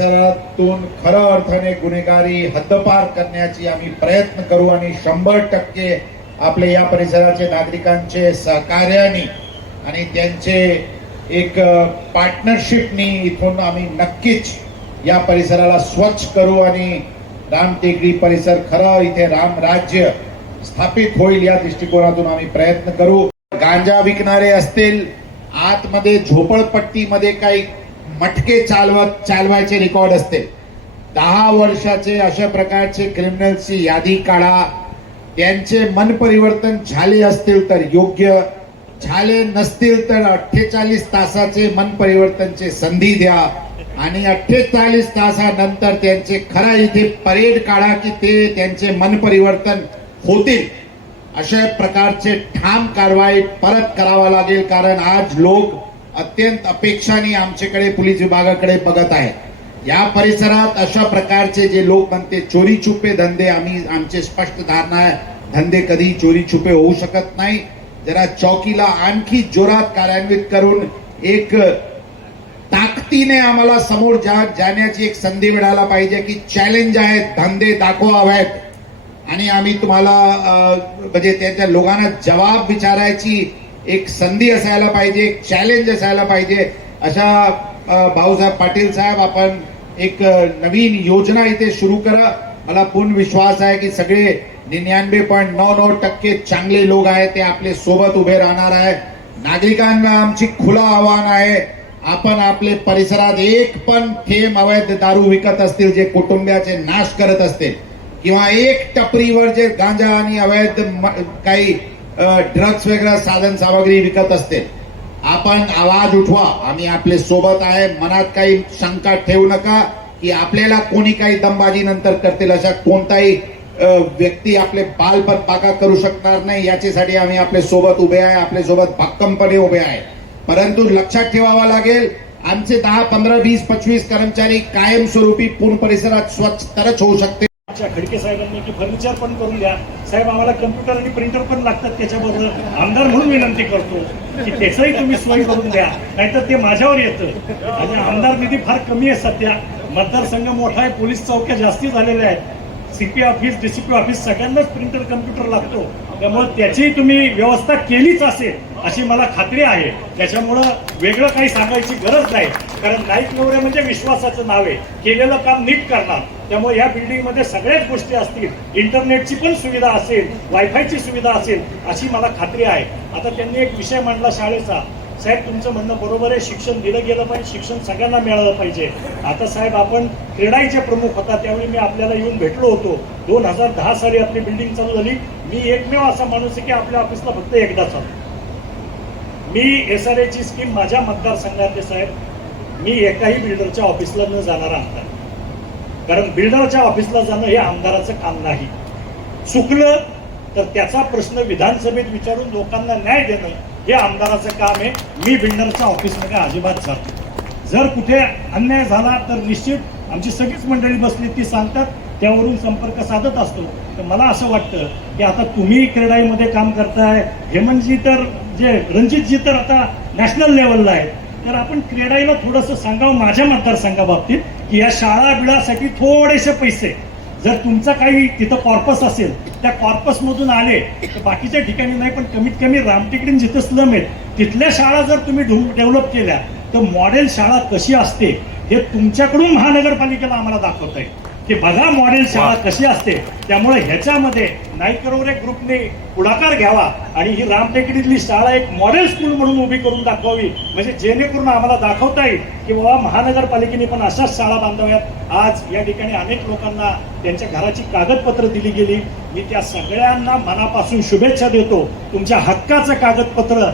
परिसरातून खऱ्या अर्थाने गुन्हेगारी हद्दपार करण्याची आम्ही प्रयत्न करू आणि 100% आपले या परिसराचे नागरिकांचे सहकार्याने आणि त्यांचे एक पार्टनरशिपनी इथून आम्ही नक्कीच या परिसराला स्वच्छ करू आणि रामटेकडी परिसर खरं इथे राम राज्य स्थापित होईल या दृष्टिकोनातून आम्ही प्रयत्न करू। गांजा विकणारे असतील, आतमध्ये झोपडपट्टीमध्ये काही मटके चालवायचे रेकॉर्ड असते, 10 वर्षाचे अशा प्रकारचे क्रिमिनल्सची यादी काढा। त्यांचे मन परिवर्तन झाले असतील तर योग्य, झाले नसतील तर 48 तासाचे मन परिवर्तनचे संधी द्या आणि 48 तासानंतर त्यांचे खरा इथे परेड काढा की ते त्यांचे मन परिवर्तन होतील। अशा प्रकारचे ठाम कारवाई परत करावा लागेल, कारण आज लोक अत्यंत अपेक्षाने आमच्याकडे पोलीस विभागाकडे बघत आहेत। या परिसरात अशा प्रकारचे जे लोक म्हणते चोरी छुपे धंदे, आमचे स्पष्ट धारणा आहे धंदे कधी चोरी छुपे होऊ शकत नाही। जरा चौकीला आणखी जोरात कार्यान्वित करून एक ताकदीने आम्हाला समोर जाण्याची एक संधी मिळायला पाहिजे की चॅलेंज आहे, धंदे दाखवावेत आणि आम्ही तुम्हाला म्हणजे त्यांच्या लोकांना जवाब विचारायची एक संधी असायला पाहिजे, एक चॅलेंज असायला पाहिजे। अशा भाऊसाहेब पाटील साहेब, आपण एक नवीन योजना इथे सुरू करा। मला पूर्ण विश्वास आहे की सगळे 99.99% चांगले लोक आहेत, ते आपले सोबत उभे राहणार आहे। नागरिकांना आमची खुला आव्हान आहे, आपण आपले परिसरात एक पण थेंब अवैध दारू विकत असतील, जे कुटुंबाचे नाश करत असतील, किंवा एक टपरीवर जे गांजा आणि अवैध काही ड्रग्स वगैरे साधन सामग्री विकत असते, आपण आवाज उठवा, आम्ही आपले सोबत आहे। मनात काही शंका ठेवू नका की आपल्याला कोणी काही दमबाजी नंतर करतील, अशा कोणताही व्यक्ती आपले बालपण पाका करू शकणार नाही। याच्यासाठी आम्ही आपले सोबत उभे आहे, आपले सोबत भक्कमपणे उभे आहे। परंतु लक्षात ठेवावा लागेल, आमचे 10, 15, 20, 25 कर्मचारी कायमस्वरूपी पूर्ण परिसरात स्वच्छ तरच होऊ शकते। खडके साहेबांनी की फर्निचर पण करून द्या साहेब, आम्हाला कम्प्युटर आणि प्रिंटर पण लागतात, त्याच्याबरोबर आमदार म्हणून विनंती करतो की त्याचंही तुम्ही सोय करून द्या, नाहीतर ते माझ्यावर येतं। आणि आमदार निधी फार कमी आहे सध्या, मतदारसंघ मोठा आहे, पोलीस चौक्या जास्ती झालेल्या आहेत, सीपी ऑफिस, डीसीपी ऑफिस सगळ्यांनाच प्रिंटर कम्प्युटर लागतो, त्यामुळे त्याची तुम्ही व्यवस्था केलीच असेल अशी मला खात्री आहे। त्याच्यामुळं वेगळं काही सांगायची गरज नाही, कारण नाईक नवरे म्हणजे विश्वासाचं नाव आहे, केलेलं काम नीट करणार। त्यामुळे या बिल्डिंगमध्ये सगळ्याच गोष्टी असतील, इंटरनेटची पण सुविधा असेल, वायफायची सुविधा असेल अशी मला खात्री आहे। आता त्यांनी एक विषय मांडला शाळेचा, साहेब तुमचं म्हणणं बरोबर आहे, शिक्षण दिलं गेलं पाहिजे, शिक्षण सगळ्यांना मिळालं पाहिजे। आता साहेब आपण क्रीडाईचे प्रमुख होता त्यावेळी मी आपल्याला येऊन भेटलो होतो, 2010 साली आपली बिल्डिंग चालू झाली। मी एकमेव असा माणूस आहे की आपल्या ऑफिसला फक्त एकदाच आलो। मी SRA ची स्कीम माझ्या मतदारसंघातले साहेब, मी एकाही बिल्डरच्या ऑफिसला न जाणारा आमदार, कारण बिल्डरच्या ऑफिसला जाणं हे आमदाराचं काम नाही। चुकलं तर त्याचा प्रश्न विधानसभेत विचारून लोकांना न्याय देणं हे आमदाराचं काम आहे। मी बिल्डरच्या ऑफिसमध्ये अजिबात जातो, जर कुठे अन्याय झाला तर निश्चित आमची सगळीच मंडळी बसली ती सांगतात, त्यावरून संपर्क साधत असतो। तर मला असं वाटतं की आता तुम्ही क्रीडाईमध्ये काम करताय, हेमंतजी तर जे रणजितजी तर आता नॅशनल लेवलला आहेत, तर आपण क्रीडाईला थोडंसं सांगावं माझ्या मतदारसंघाबाबतीत की या शाळा बिळासाठी थोडेसे पैसे जर तुमचा काही तिथं कॉर्पस असेल, त्या कॉर्पस मधून आले तर बाकीच्या ठिकाणी नाही, पण कमीत कमी रामटेकडीन जिथे स्लम आहेत तिथल्या शाळा जर तुम्ही डेव्हलप केल्या तर मॉडेल शाळा कशी असते हे तुमच्याकडून महानगरपालिकेला आम्हाला दाखवता येईल की बघा मॉडेल शाळा कशी असते। त्यामुळे ह्याच्यामध्ये नाईकरोरे ग्रुपने पुढाकार घ्यावा आणि ही रामटेकडीतली शाळा एक मॉडेल स्कूल म्हणून उभी करून दाखवावी, म्हणजे जेणेकरून आम्हाला दाखवता येईल की बाबा महानगरपालिकेने पण अशाच शाळा बांधाव्यात। आज या ठिकाणी अनेक लोकांना त्यांच्या घराची कागदपत्र दिली गेली, मी त्या सगळ्यांना मनापासून शुभेच्छा देतो। तुमच्या हक्काचं कागदपत्र